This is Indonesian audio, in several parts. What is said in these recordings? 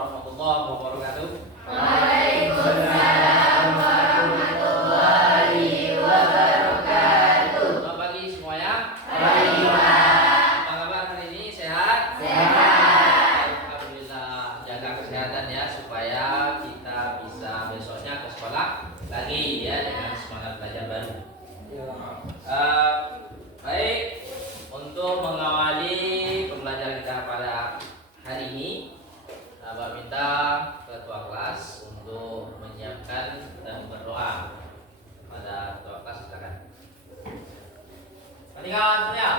warahmatullahi wabarakatuh. Waalaikumsalam warahmatullahi wabarakatuh. Selamat pagi semuanya. Pagi, Pak. Apa kabar hari ini? Sehat? Sehat. Alhamdulillah. Jaga kesehatan ya supaya kita bisa besoknya ke sekolah lagi ya dengan semangat belajar baru. Baik, untuk mengawali pembelajaran kita pada hari ini, Abah minta ketua kelas untuk menyiapkan dan berdoa. Pada ketua kelas silakan. Ketika semuanya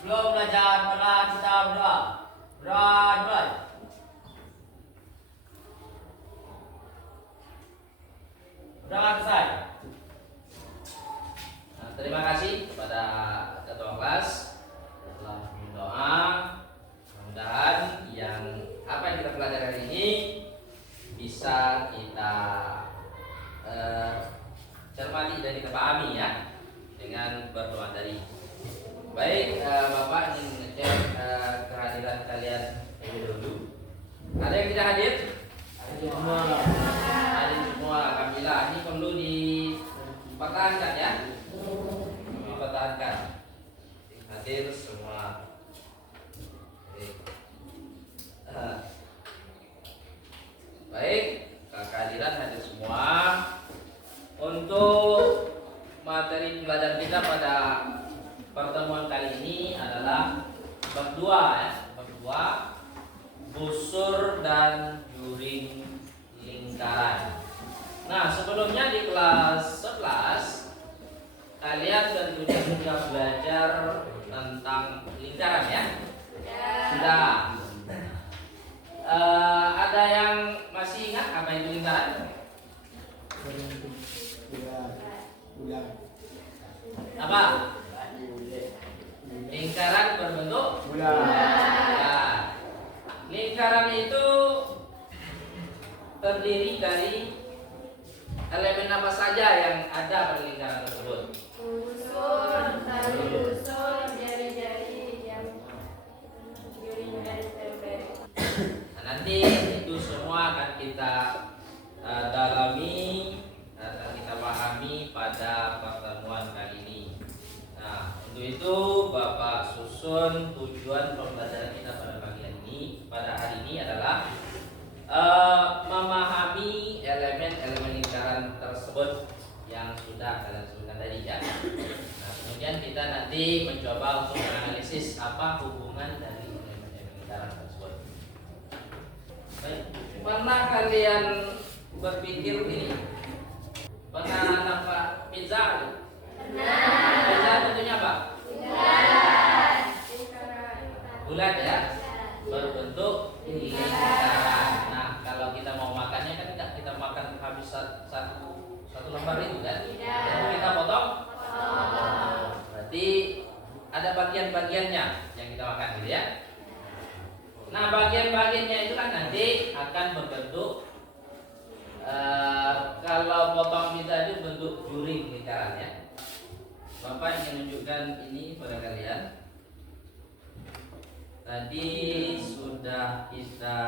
belum belajar, maka kita berdoa. Berdoa. Berdoa selesai. Nah, terima kasih kepada ketua kelas telah berdoa. Mudah-mudahan yang apa yang kita pelajari hari ini bisa kita cermati dan kita pahami ya dengan berdoa tadi. Baik, Bapak ingin ngecek kehadiran kalian lebih dulu. Ada yang tidak hadir? Hadir semua. Alhamdulillah. Ini perlu dipertahankan ya. Dipertahankan. Hadir semua. Baik, kehadiran hadir semua. Untuk materi pembelajaran kita pada pertemuan kali ini adalah bab 2 ya, bab 2 busur dan juring lingkaran. Nah, sebelumnya di kelas 11 kalian tentunya sudah belajar tentang lingkaran ya? Sudah. Ada yang masih ingat apa itu lingkaran? Apa? Lingkaran berbentuk bulat. Lingkaran itu terdiri dari elemen apa saja yang ada pada lingkaran tersebut? Busur, tali busur, jari-jari, yang juring dan bebek. Nah, nanti itu semua akan kita dalami, akan kita pahami pada pertemuan kali ini. Nah, untuk itu Bapak susun tujuan pembelajaran kita pada hari ini adalah memahami elemen-elemen lingkaran tersebut yang sudah kalian sebutkan tadi ya. Nah, kemudian kita nanti mencoba untuk menganalisis apa hubungan dari elemen-elemen lingkaran tersebut. Baik, pernah kalian berpikir ini? Pernah nampak pizza? Pizza tentunya apa? Bulat ya, berbentuk lingkaran. Nah, kalau kita mau makannya kan tidak kita makan habis satu lembar itu kan? Lalu kita potong. Berarti ada bagian-bagiannya yang kita makan gitu ya. Nah, bagian-bagiannya itu kan nanti akan berbentuk kalau potong pizza itu bentuk juring lingkaran ya. Bapak ingin menunjukkan ini pada kalian. Tadi sudah kita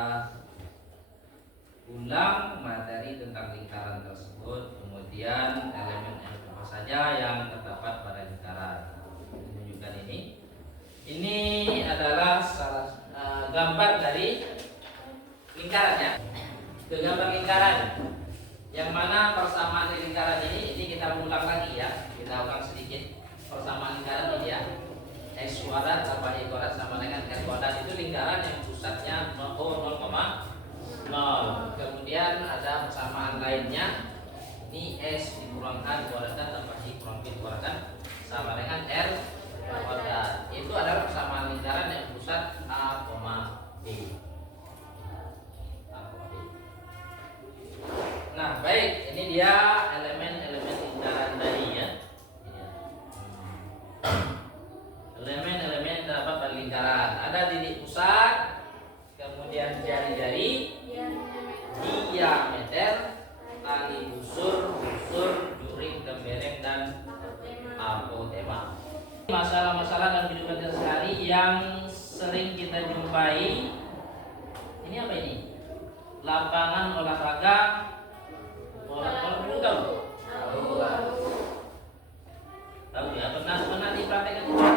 ulang materi tentang lingkaran tersebut, kemudian elemen-elemen apa saja yang terdapat pada lingkaran. Menunjukkan ini. Ini adalah gambar dari lingkaran ya. Itu gambar lingkaran. Yang mana persamaan di lingkaran ini kita ulang lagi ya. Kita ulang sedikit persamaan lingkaran ini ya. X kuadrat tambah Y kuadrat sama dengan R kuadrat itu lingkaran yang pusatnya 0,0. Kemudian ada persamaan lainnya. Ini S dikurangkan kuadrat tambah Y kurang B kuadrat sama dengan R kuadrat. Itu adalah persamaan lingkaran yang pusat A, B. Nah, baik, ini dia elemen-elemen lingkaran tadi ya. Elemen-elemen yang terdapat pada lingkaran. Ada titik pusat, kemudian jari-jari, diameter, tali busur, juring, tembereng, dan apotema. Masalah-masalah dalam kehidupan sehari-hari yang sering kita jumpai. Ini apa ini? lapangan olahraga bola tahu? Tahu ya, pernah dipraktekkan juga.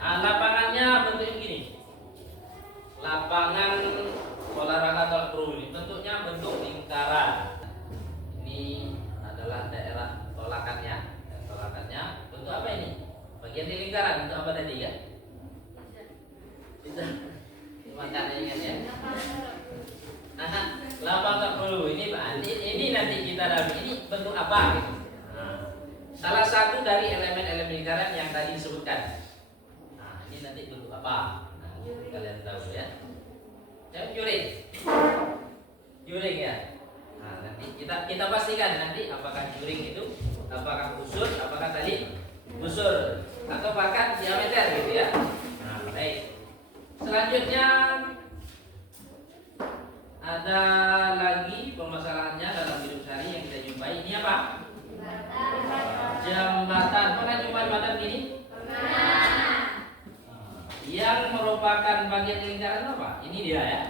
Nah, lapangannya bentuknya begini. Lapangan olahraga atau pro ini bentuknya bentuk lingkaran. Ini adalah daerah tolakannya. Tolakannya bentuk apa ini? Bagian di lingkaran bentuk apa tadi ya? Bisa. Makanya ingat ya. Nah, lapangan pro ini nanti kita dalam ini bentuk apa gitu. Salah satu dari elemen-elemen lingkaran yang tadi disebutkan. Nah, ini nanti bentuk apa? Nah, kalian tahu ya. Jangan juring ya. Nah, nanti kita pastikan nanti apakah juring itu apakah busur, apakah tadi busur atau bahkan diameter gitu ya. Nah, baik. Selanjutnya ada lagi permasalahannya dalam hidup sehari yang kita jumpai. Ini apa? Jembatan. Pernah jumpa jembatan ini? Yang merupakan bagian lingkaran apa? Ini dia ya.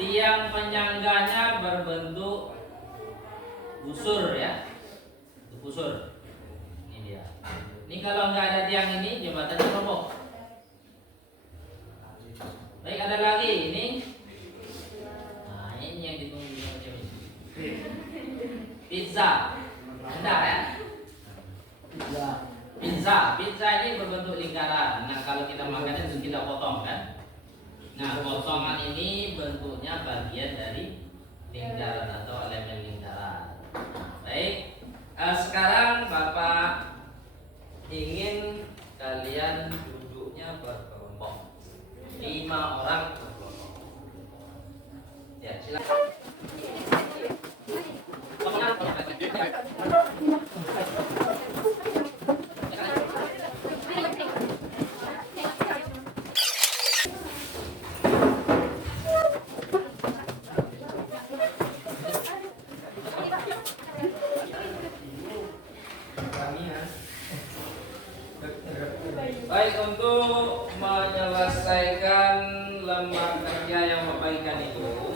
Tiang penyangganya berbentuk busur ya. Busur. Ini dia. Ini kalau nggak ada tiang ini jembatannya roboh. Baik, ada lagi ini. Nah, ini yang ditunggu macam ini. Pizza. Anda ya? Pizza ini berbentuk lingkaran. Nah, kalau kita makannya kita potong kan? Nah, potongan ini bentuknya bagian dari lingkaran atau elemen lingkaran. Baik, sekarang Bapak ingin kalian duduknya berkelompok 5 orang berkelompok. Ya, silakan. Baik, untuk menyelesaikan lembar kerja yang Bapak berikan itu,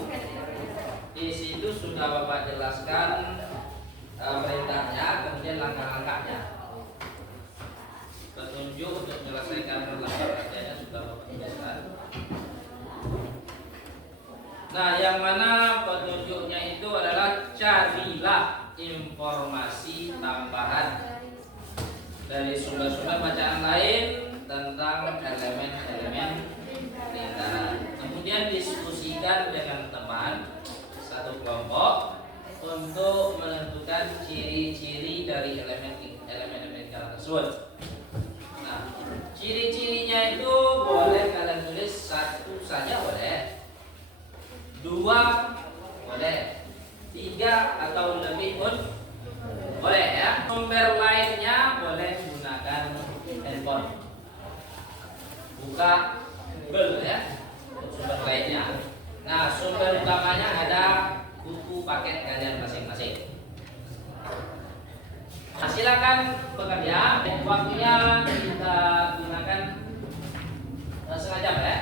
di situ sudah Bapak jelaskan perintahnya, kemudian langkah-langkahnya. Petunjuk untuk menyelesaikan lembar kerjanya sudah Bapak jelaskan. Nah, yang mana petunjuknya itu adalah carilah informasi tambahan dari sumber-sumber bacaan lain tentang elemen-elemen lingkaran. Kemudian diskusikan dengan teman satu kelompok untuk menentukan ciri-ciri dari elemen lingkaran tersebut. Nah, ciri-cirinya itu boleh kalian tulis satu saja boleh, 2 boleh, 3 atau lebih pun boleh ya. Sumber lainnya boleh gunakan handphone. Buka Google ya untuk sumber lainnya. Nah, sumber utamanya ada buku paket kalian masing-masing. Nah, silakan bekerja. Waktunya kita gunakan setengah jam ya.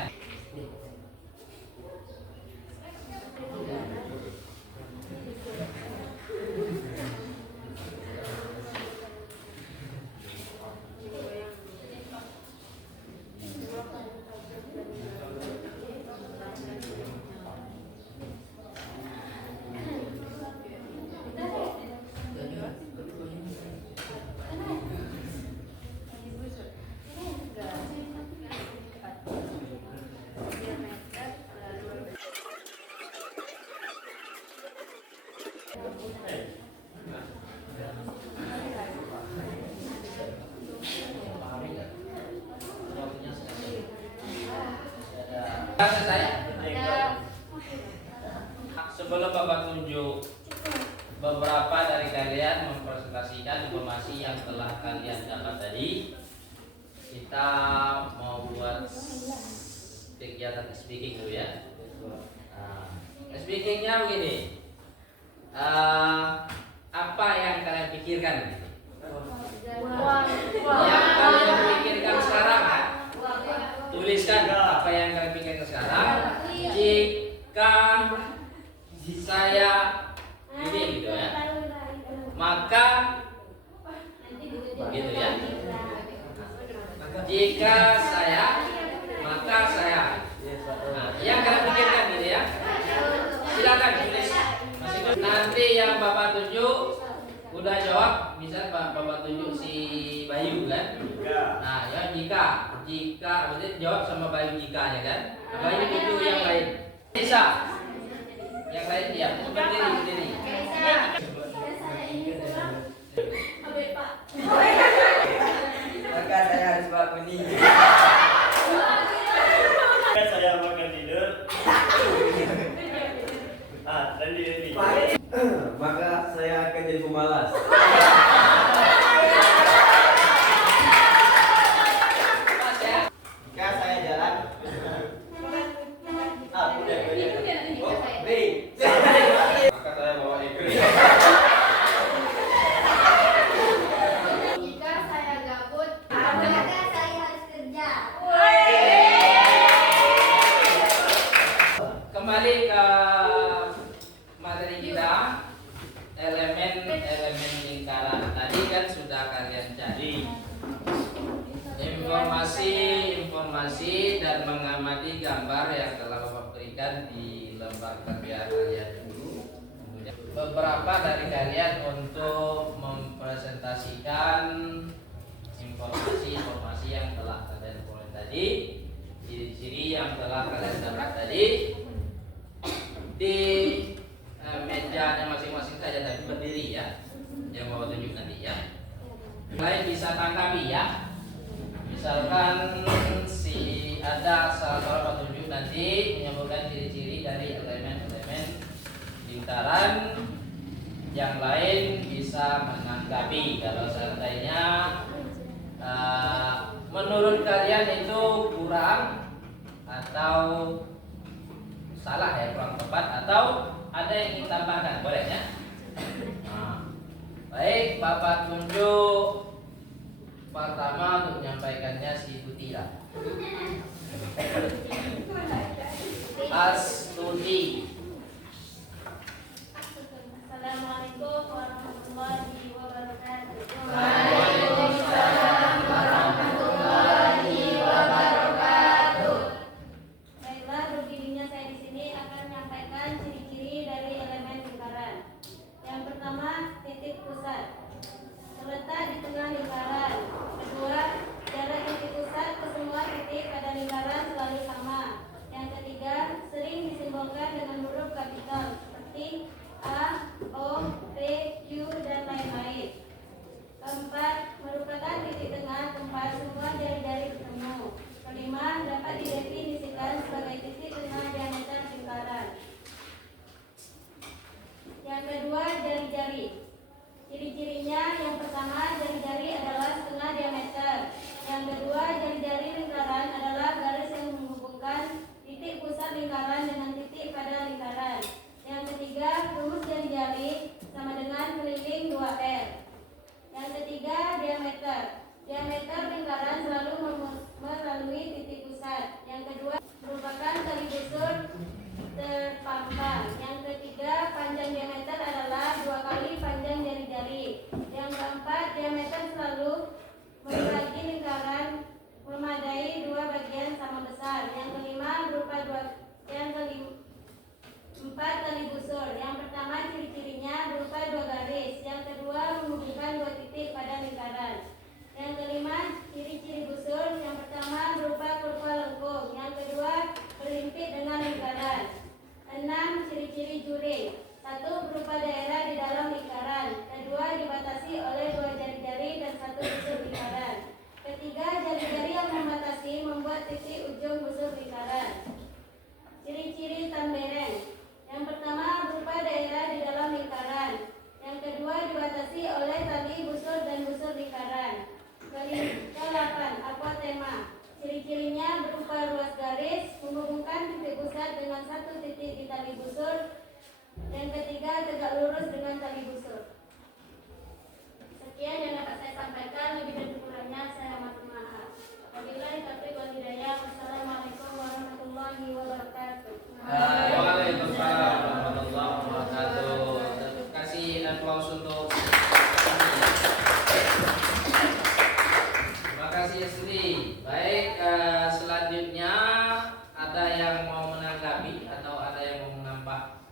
Sebelum Bapak tunjuk, beberapa dari kalian mempresentasikan informasi yang telah kalian dapat tadi. Kita mau buat kegiatan speaking dulu ya. Speakingnya begini. Apa yang kalian pikirkan? Yang kalian pikirkan sekarang kan? Tuliskan apa yang kalian pikirkan sekarang. Jika saya ini gitu ya, maka gitu ya. Jika saya, maka saya. Nah, yang kalian pikirkan gitu ya. Silakan tulis masing-masing. Nanti yang Bapak tunjuk udah jawab, misal Bapak tunjuk si Bayu kan. Nah, ya jika berarti jawab sama Bayu jika ya kan. Nah, Bayu tunjuk yang lain. Bisa. Yang lain diam. Berdiri. Maka saya harus bawa kuning. Saya makan tidur. Ready. Maka saya akan jadi pemalas. Jika saya jalan. Udah. Oh, B. Maka saya bawa ekor. Jika saya gabut, maka saya harus kerja. Kembali ke materi kita, elemen lingkaran. Tadi kan sudah kalian cari informasi dan mengamati gambar yang telah Bapak berikan di lembar kerja kalian dulu. Kemudian beberapa dari kalian untuk mempresentasikan informasi yang telah kalian peroleh tadi, ciri-ciri yang telah kalian dapat tadi di mejanya masing-masing saja, tapi berdiri ya, yang Bapak tunjuk nanti ya. Mulai bisa tangkapi ya. Misalkan ada salah satu petunjuk nanti menyebutkan ciri-ciri dari elemen-elemen lingkaran, yang lain bisa menanggapi. Kalau seandainya menurut kalian itu kurang atau salah ya, kurang tepat atau ada yang ingin tambahkan, boleh ya? Nah, baik, Bapak tunjuk pertama untuk menyampaikannya si Butira. Astuti. Assalamualaikum warahmatullahi wabarakatuh. Waalaikumsalam warahmatullahi wabarakatuh. Baiklah, berdirinya saya di sini akan menyampaikan ciri-ciri dari elemen lingkaran. Yang pertama, titik pusat terletak di tengah lingkaran. Kedua, jarak titik pusat ke semua titik pada lingkaran selalu sama. Yang ketiga, sering disimbolkan dengan huruf kapital seperti A, O, P, Q, dan lain-lain. Keempat, merupakan titik tengah tempat semua jari-jari bertemu. Kelima, dapat didefinisikan sebagai titik tengah diameter lingkaran. Yang kedua, jari-jari. Ciri-cirinya, yang pertama, jari-jari adalah setengah diameter. Yang kedua, jari-jari lingkaran adalah garis yang menghubungkan titik pusat lingkaran dengan titik pada lingkaran. Yang ketiga, rumus jari-jari sama dengan keliling 2R. Yang ketiga, diameter. Diameter lingkaran selalu melalui titik pusat. Yang kedua, merupakan tali busur terpampang. Yang ketiga, panjang diameter adalah 2 kali panjang jari-jari. Yang keempat, diameter selalu membagi lingkaran memadai 2 bagian sama besar. Yang kelima, berupa empat tali busur. Yang pertama, ciri-cirinya berupa 2 garis. Yang kedua, menghubungkan 2 titik pada lingkaran. Yang kelima, ciri-ciri busur. Yang pertama, berupa kurva lengkung. Yang kedua, berlimpit dengan lingkaran. 6. Ciri-ciri juri. 1. Berupa daerah di dalam lingkaran. Kedua, dibatasi oleh 2 jari-jari dan 1 busur lingkaran. Ketiga, jari-jari yang membatasi membuat titik ujung busur lingkaran. Ciri-ciri tambereng. Yang pertama, berupa daerah di dalam lingkaran. Yang kedua, dibatasi oleh tali busur dan busur lingkaran. Ke-8, apotema. Ciri-cirinya berupa ruas garis menghubungkan titik pusat dengan 1 titik di tali busur. Yang ketiga, tegak lurus dengan tali busur. Sekian yang dapat saya sampaikan, lebih dan kurangnya saya mohon maaf. Wabillahi taufiq wal hidayah. Wassalamualaikum warahmatullahi menanggapi atau ada yang mau menambah?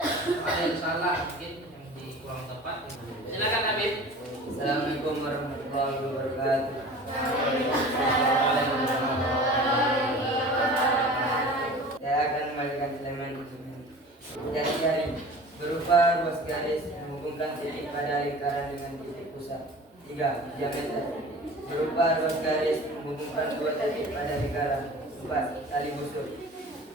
Ada yang salah mungkin yang kurang tepat. Silakan Habib. Assalamualaikum warahmatullahi wabarakatuh. Saya akan membagikan elemen instrumen. Jari-jari berupa ruas garis menghubungkan titik pada lingkaran dengan titik pusat. 3. Diameter berupa ruas garis menghubungkan dua titik pada lingkaran. 4. Tali busur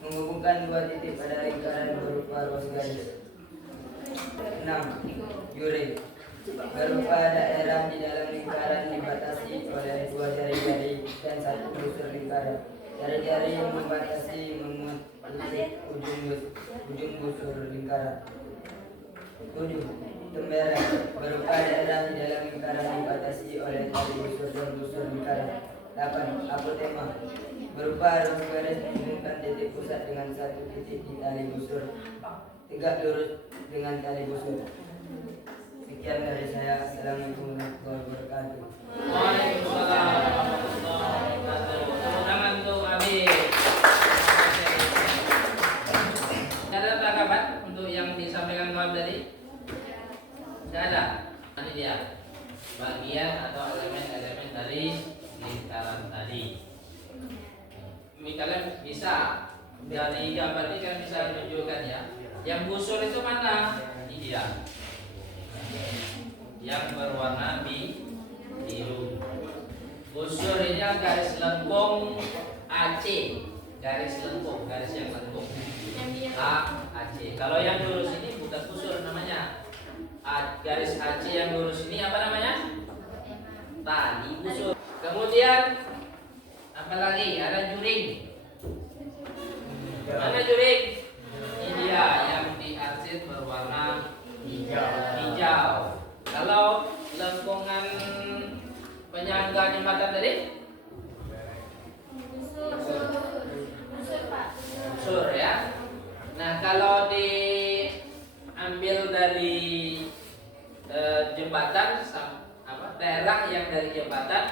menghubungkan dua titik pada lingkaran berupa ruas garis. 6. Juri berupa daerah di dalam lingkaran dibatasi oleh dua jari-jari dan satu busur lingkaran. Jari-jari yang membatasi memuat titik ujung busur lingkaran. 7. Tembereng berupa daerah di dalam lingkaran dibatasi oleh tali busur dan busur lingkaran. 8. Apotema berupa ruas garis menghubungkan titik pusat dengan satu titik di tali busur. 3. Lurus dengan tali busur. Sekian dari saya. Assalamualaikum warahmatullahi wabarakatuh. Waalaikumsalam warahmatullahi wabarakatuh. Tepuk tangan untuk Habib. Ada tanggapan untuk yang disampaikan Habib tadi? Tidak ada. Ini dia bagian atau elemen-elemen dari lingkaran tadi. Ini kalian bisa dari gambar ini kalian bisa menunjukkan ya. Yang busur itu mana? Ini dia. Yang berwarna biru. Busur ini garis lengkung AC, garis lengkung, garis yang lengkung. AC. Kalau yang lurus ini bukan busur namanya. Garis AC yang lurus ini apa namanya? Tali busur. Kemudian apa lagi? Ada juring. Mana juring? Ini dia yang diarsit berwarna hijau. Kalau lengkungan penyangga jembatan tadi? Busur ya. Nah kalau diambil dari jembatan, daerah yang dari jembatan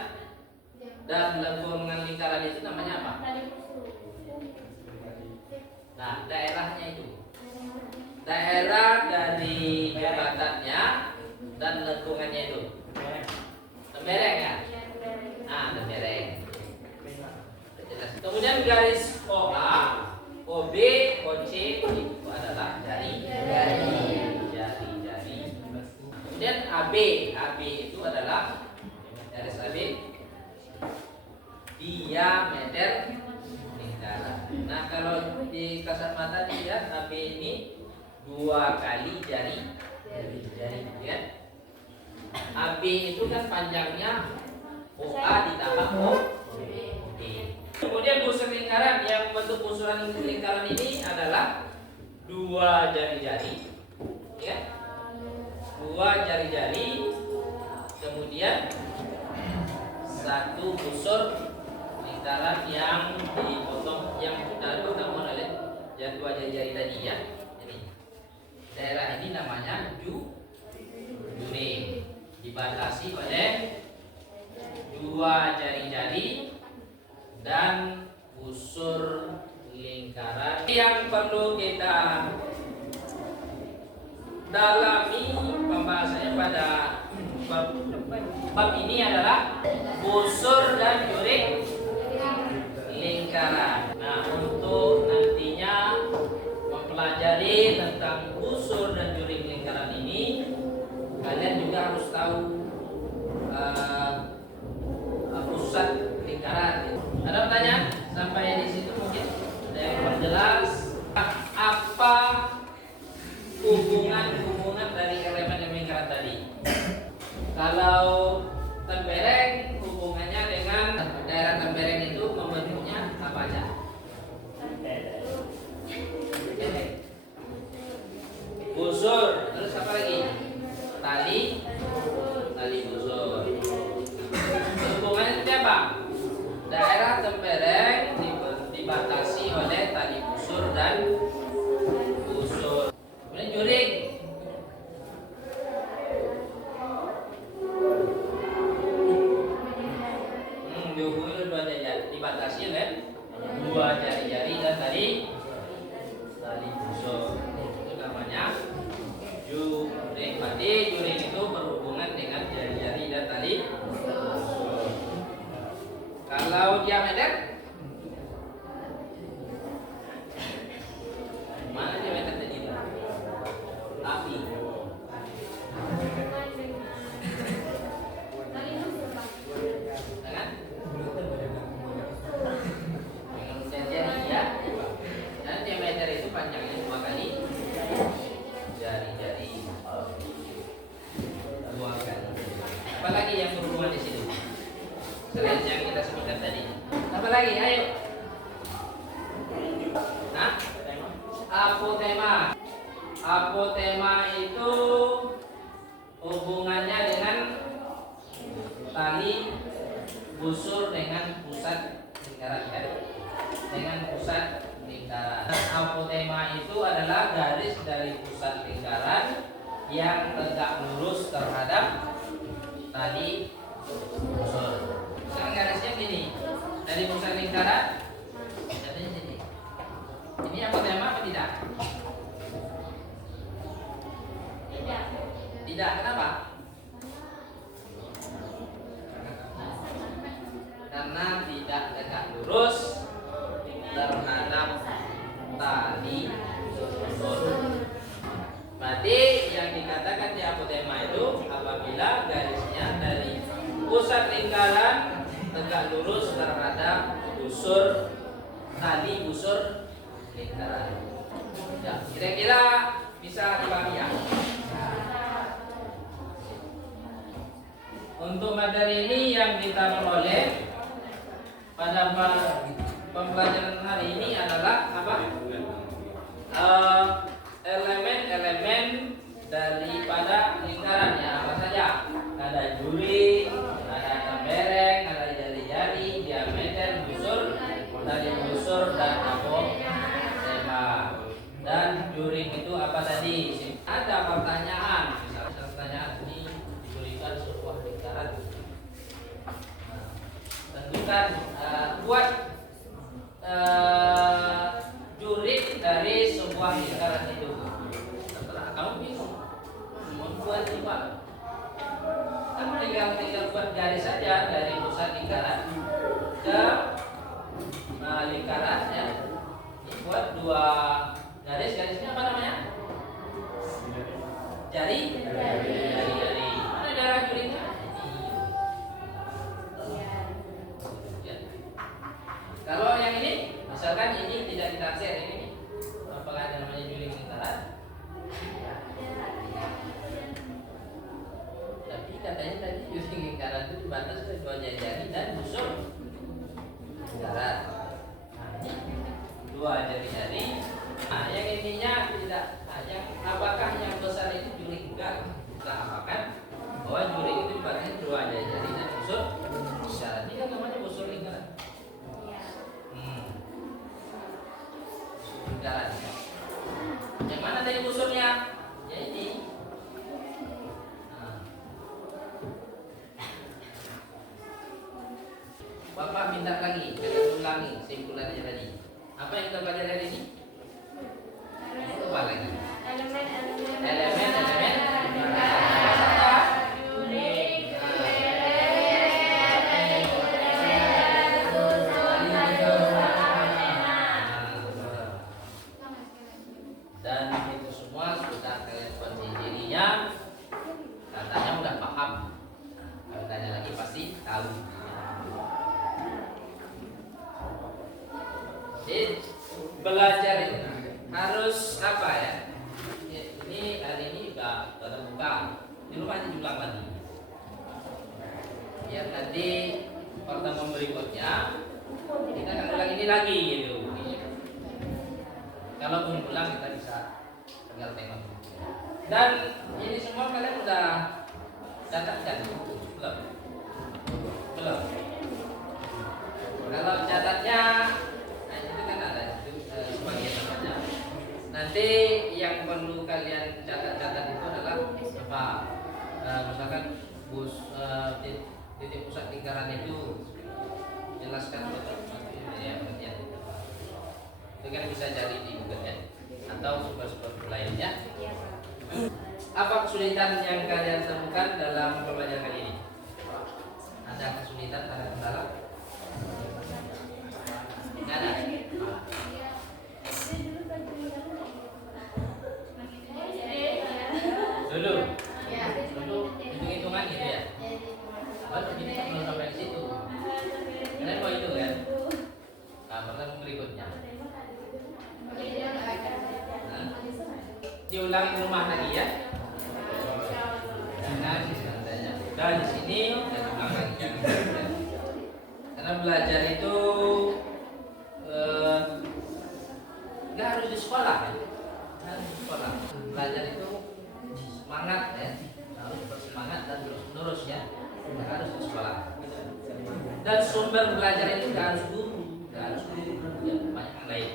dan lengkungan lingkaran itu namanya apa? Nah daerahnya itu. Daerah dari jembatannya dan lengkungannya itu tembereng ya? Tembereng. Kemudian garis OA, OB, OC itu adalah jari. Kemudian AB itu adalah garis AB diameter lingkaran. Nah kalau di kasat mata dilihat AB ini 2 kali jari ya. AB itu kan panjangnya OA ditambah OB. Kemudian busur lingkaran, yang membentuk busuran lingkaran ini adalah 2 jari-jari ya. 2 jari-jari, kemudian 1 busur lingkaran yang dipotong, yang sudah dipotong oleh 2 jari-jari tadi ya. Ini daerah ini namanya juring, dibatasi oleh 2 jari-jari dan busur lingkaran. Yang perlu kita dalami pembahasannya pada bab ini adalah busur dan juring lingkaran. Nah, untuk nantinya mempelajari tentang busur dan juring lingkaran ini, kalian juga harus tahu pusat lingkaran. Ada pertanyaan sampai di situ mungkin ada yang perjelas apa hubungan dari elemen lingkaran tadi? Kalau tembereng hubungannya dengan daerah tembereng itu membentuknya apa aja? Busur, terus apa lagi? Tali busur. Hubungannya seperti apa? Daerah tembereng dibatasi oleh tali busur dan busur. Kemudian juring. Dibatasi oleh 2 jari-jari dan tali apotema. Apotema itu hubungannya dengan tali busur dengan pusat lingkaran ya. Dengan pusat lingkaran. Apotema itu adalah garis dari pusat lingkaran yang tegak lurus terhadap tali busur. Sekarang garisnya gini. Dari pusat lingkaran garisnya sini. Ini apotema apa tidak? Tidak, kenapa? Karena tidak tegak lurus terhadap tali busur. Berarti yang dikatakan di apotema itu apabila garisnya dari pusat lingkaran tegak lurus terhadap busur tali busur lingkaran. Ya, kira-kira bisa dipahami ya? Untuk materi ini yang kita peroleh pada pembelajaran hari ini adalah apa? Elemen-elemen daripada lingkaran ya, apa saja? Ada juri, ada tembereng, ada jari-jari, diameter, busur, tali busur dan apotema. Dan juring itu apa tadi? Ada pertanyaan, misalnya pertanyaan ini diberikan sebuah lingkaran. Nah, tentukan buat juring dari sebuah lingkaran itu. Setelah kamu bingung membuat apa? Kamu tinggal buat garis saja dari pusat lingkaran ke lingkaran ya. Buat dua garisnya apa namanya? Jari. Mana darah juringnya? Ya. Kalau yang ini, misalkan ini tidak ditaksir ini, apakah ada namanya juring lingkaran? Tapi katanya tadi juring lingkaran itu dibatas ke dua jari dan busur lingkaran. Nah, ini dua jari-jari. Nah, yang ininya tidak. Nah, yang apakah yang besar itu juring enggak? Kita apakan bahwa juring itu dibatasi dua jari dan busur lingkaran. Ini kan namanya busur lingkaran. Lingkaran. Yang mana tadi busurnya? Ya ini. Nah. Bapak minta lagi, kita ulangi simpulannya tadi. Apa yang kita pelajari hari ini? Apa lagi? Elemen-elemen dan itu semua sudah kalian konsumsinya, katanya udah paham. Kalau tanya lagi pasti tahu. Jadi belajar itu harus apa ya? Ini hari ini juga terbuka. Di rumah ini juga lagi. Biar nanti pertemuan berikutnya kita akan ulang ini lagi gitu. Kalau belum pulang kita bisa tinggal tengok. Dan ini semua kalian udah catatkan? Belum? Belum. Kalau catatnya, nah itu kan ada sebagian namanya. Nanti yang perlu kalian catat itu adalah apa? Misalkan titik pusat lingkaran itu jelaskan betul ya pengertian. Itu kan bisa cari di Google ya, atau sumber-sumber lainnya. Apa kesulitan yang kalian temukan dalam pembelajaran kali ini? Ada kesulitan, ada kendala? Tidak ada. Dulu hitung-hitungan gitu ya. Baru ini belum sampai ke situ. Kalian mau itu kan? Nah, pertanyaan berikutnya. Diulangi di rumah lagi ya. Jangan tanya. Dan di sini dan diulang lagi. Karena belajar itu nggak harus di sekolah ya. belajar itu semangat ya, harus bersemangat dan terus menerus ya, harus ke sekolah. Dan sumber belajar itu nggak harus guru, ya, banyak yang lain.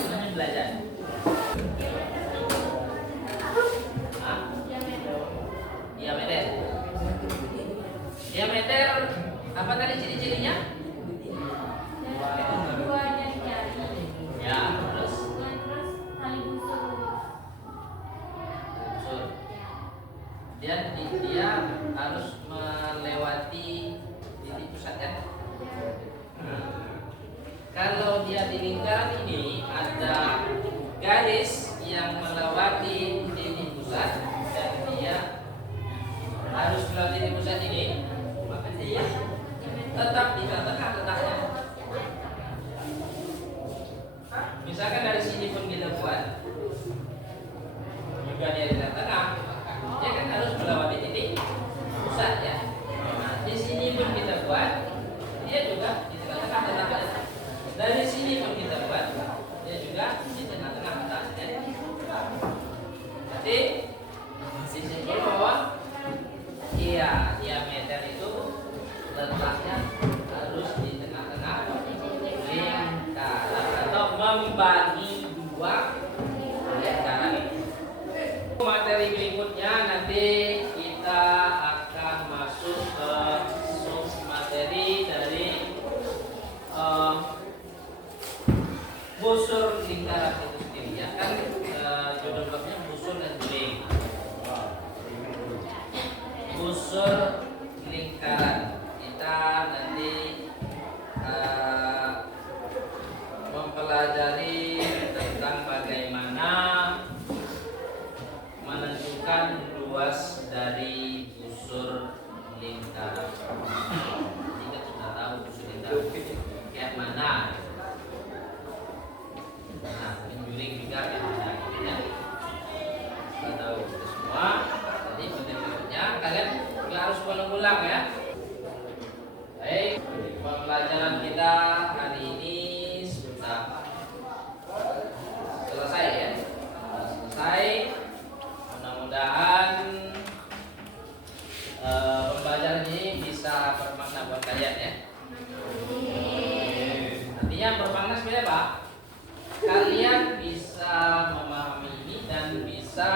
Namanya belajar. Diameter. Diameter apa tadi ciri-cirinya? Dua jari-jari. Ya, terus Terus tali busur. unsur. Dia harus melewati titik pusat ya. Kalau dia di lingkaran ini ada garis yang melewati titik pusat dan dia harus melewati titik pusat ini, maka dia tetap di tengah letaknya. Misalkan dari sini pun kita buat juga dia di tengah, dia kan harus melewati titik pusat ya. Nah, di sini pun kita buat, dia juga di tengah-tengah letaknya. Dari sini pun kita buat, dia juga di tengah-tengah letaknya. Jadi disimpul bahwa iya, diameter itu letaknya harus di tengah-tengah lingkaran atau membagi dua lingkaran. Materi berikutnya nanti kita akan masuk ke sub materi dari busur lingkaran itu sendiri ya kan, judul babnya busur dan ring. Busur lingkaran kita nanti mempelajari tentang bagaimana menentukan luas dari busur lingkaran. Kita sudah tahu busur lingkaran kayak mana. Nah, menjuring juga kayak mana ya. Kita tahu itu semua. Jadi penting-pentingnya kalian nggak harus ulang-ulang ya. Baik, pembelajaran kita hari ini sudah selesai ya. Selesai. Mudah-mudahan pembelajaran ini bisa bermakna buat kalian ya. Artinya bermakna sebenarnya Pak, kalian bisa memahami ini dan bisa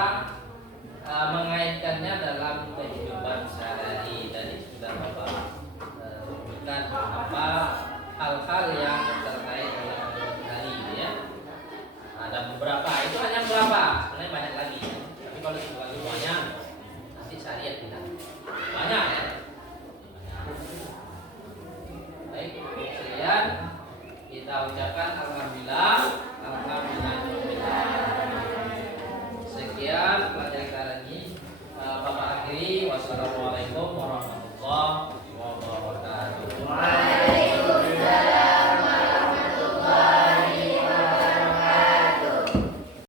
mengaitkannya dalam kehidupan sehari-hari. Tadi sudah Bapak sebutkan apa hal-hal yang terkait dengan hari ini ya. Ada beberapa, itu hanya beberapa, sebenarnya banyak lagi ya. Tapi kalau semuanya nanti saya lihat